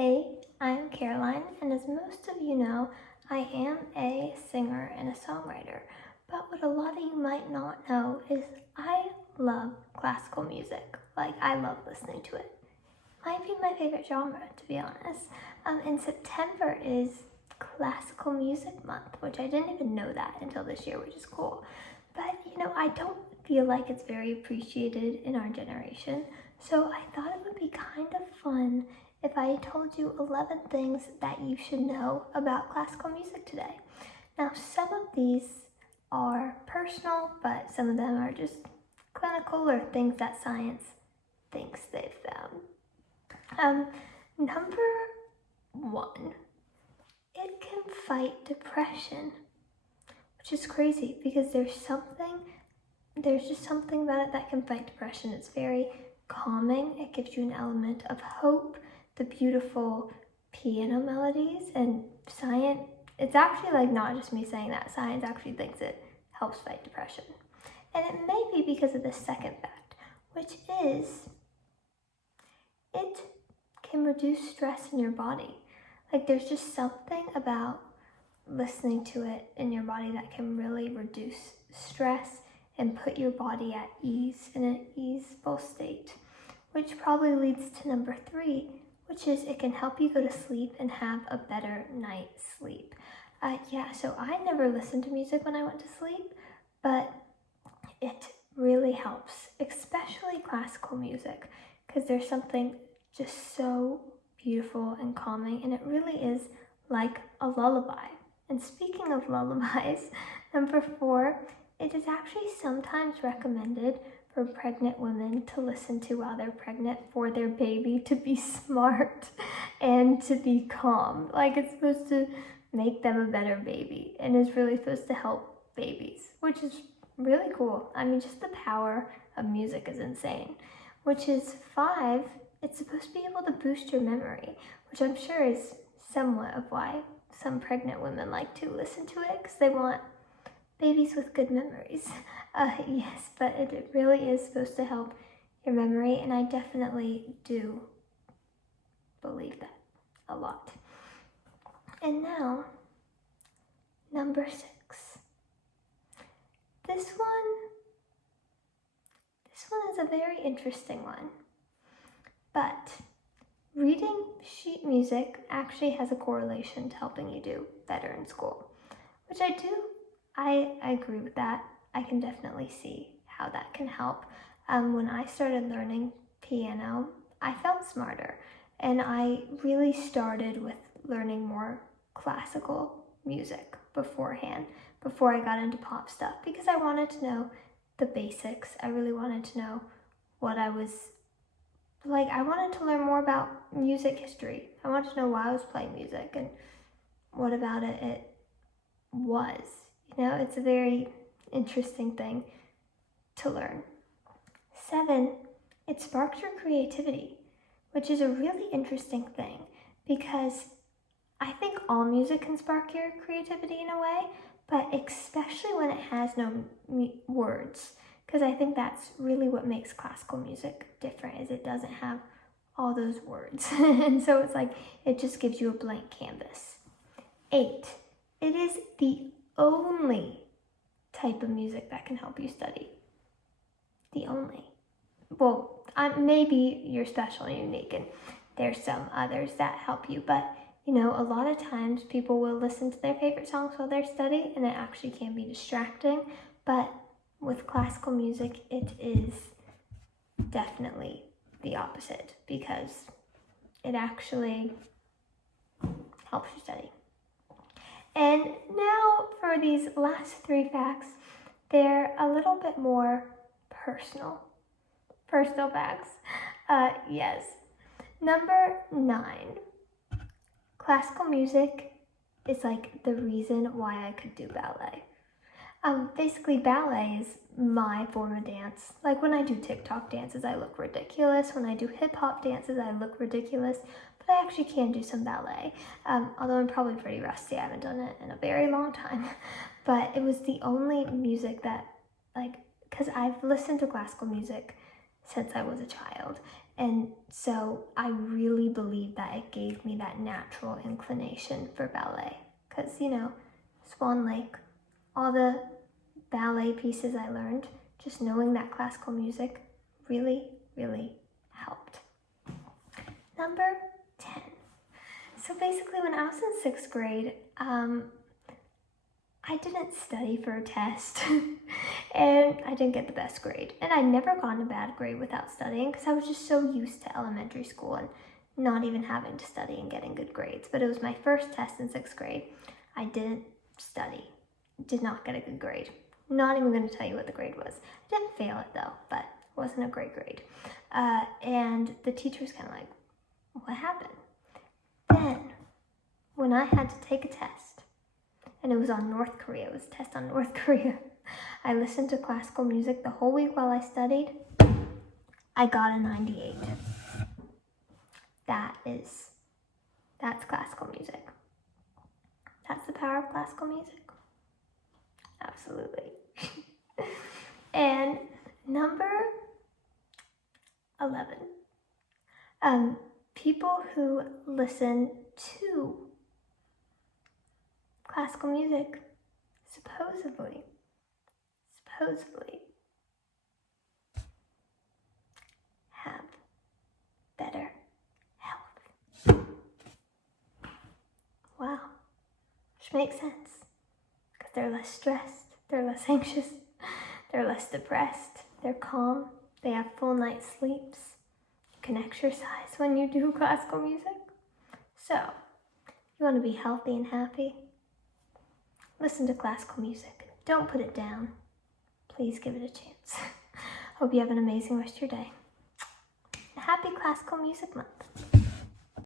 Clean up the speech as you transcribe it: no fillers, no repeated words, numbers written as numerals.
Hey, I'm Caroline, and as most of you know, I am a singer and a songwriter. But what a lot of you might not know is I love classical music. I love listening to it. Might be my favorite genre, to be honest. In September is Classical Music Month, which I didn't even know that until this year, which is cool. But I don't feel like it's very appreciated in our generation. So I thought it would be kind of fun if I told you 11 things that you should know about classical music today. Now, some of these are personal, but some of them are just clinical or things that science thinks they've found. Number one, it can fight depression, which is crazy because there's just something about it that can fight depression. It's very calming. It gives you an element of hope. The beautiful piano melodies and science, it's actually not just me saying that, science actually thinks it helps fight depression. And it may be because of the second fact, which is it can reduce stress in your body. There's just something about listening to it in your body that can really reduce stress and put your body at ease, in an easeful state, which probably leads to number three, which is it can help you go to sleep and have a better night's sleep. So I never listened to music when I went to sleep, but it really helps, especially classical music, because there's something just so beautiful and calming, and it really is like a lullaby. And speaking of lullabies, number four, it is actually sometimes recommended for pregnant women to listen to while they're pregnant for their baby to be smart and to be calm. It's supposed to make them a better baby and is really supposed to help babies, which is really cool. Just the power of music is insane. Which is five, it's supposed to be able to boost your memory, which I'm sure is somewhat of why some pregnant women like to listen to it, because they want babies with good memories. Yes, but it really is supposed to help your memory, and I definitely do believe that a lot. And now, number six. This one is a very interesting one. But reading sheet music actually has a correlation to helping you do better in school, which I do. I agree with that. I can definitely see how that can help. When I started learning piano, I felt smarter, and I really started with learning more classical music beforehand, before I got into pop stuff, because I wanted to know the basics. I really wanted to know what I wanted to learn more about music history. I wanted to know why I was playing music and what about it was. It's a very interesting thing to learn. 7, it sparks your creativity, which is a really interesting thing because I think all music can spark your creativity in a way, but especially when it has no words, because I think that's really what makes classical music different, is it doesn't have all those words. And so it just gives you a blank canvas. 8, it is the only type of music that can help you study. The only. Well, maybe you're special and unique, and there's some others that help you, but a lot of times people will listen to their favorite songs while they're studying, and it actually can be distracting, but with classical music, it is definitely the opposite, because it actually helps you study. And now for these last 3 facts, they're a little bit more personal facts. Yes. Number 9, classical music is the reason why I could do ballet. Basically ballet is my form of dance. When I do TikTok dances, I look ridiculous. When I do hip hop dances, I look ridiculous. But I actually can do some ballet. Although I'm probably pretty rusty. I haven't done it in a very long time. But it was the only music that, because I've listened to classical music since I was a child. And so I really believe that it gave me that natural inclination for ballet. Because, you know, Swan Lake, all the ballet pieces I learned, just knowing that classical music really, really helped. Number 10. So basically when I was in 6th grade, I didn't study for a test and I didn't get the best grade. And I'd never gotten a bad grade without studying because I was just so used to elementary school and not even having to study and getting good grades. But it was my first test in 6th grade. I didn't study, did not get a good grade. Not even going to tell you what the grade was. I didn't fail it though, but it wasn't a great grade. And the teacher was kind of like, what happened? Then, when I had to take a test, and it was on North Korea, it was a test on North Korea, I listened to classical music the whole week while I studied. I got a 98. That's classical music. That's the power of classical music. Absolutely. And number 11. People who listen to classical music supposedly have better health. Wow, which makes sense because they're less stressed, they're less anxious, they're less depressed, they're calm, they have full night's sleeps. You can exercise when you do classical music. So, you want to be healthy and happy? Listen to classical music. Don't put it down. Please give it a chance. Hope you have an amazing rest of your day. Happy Classical Music Month.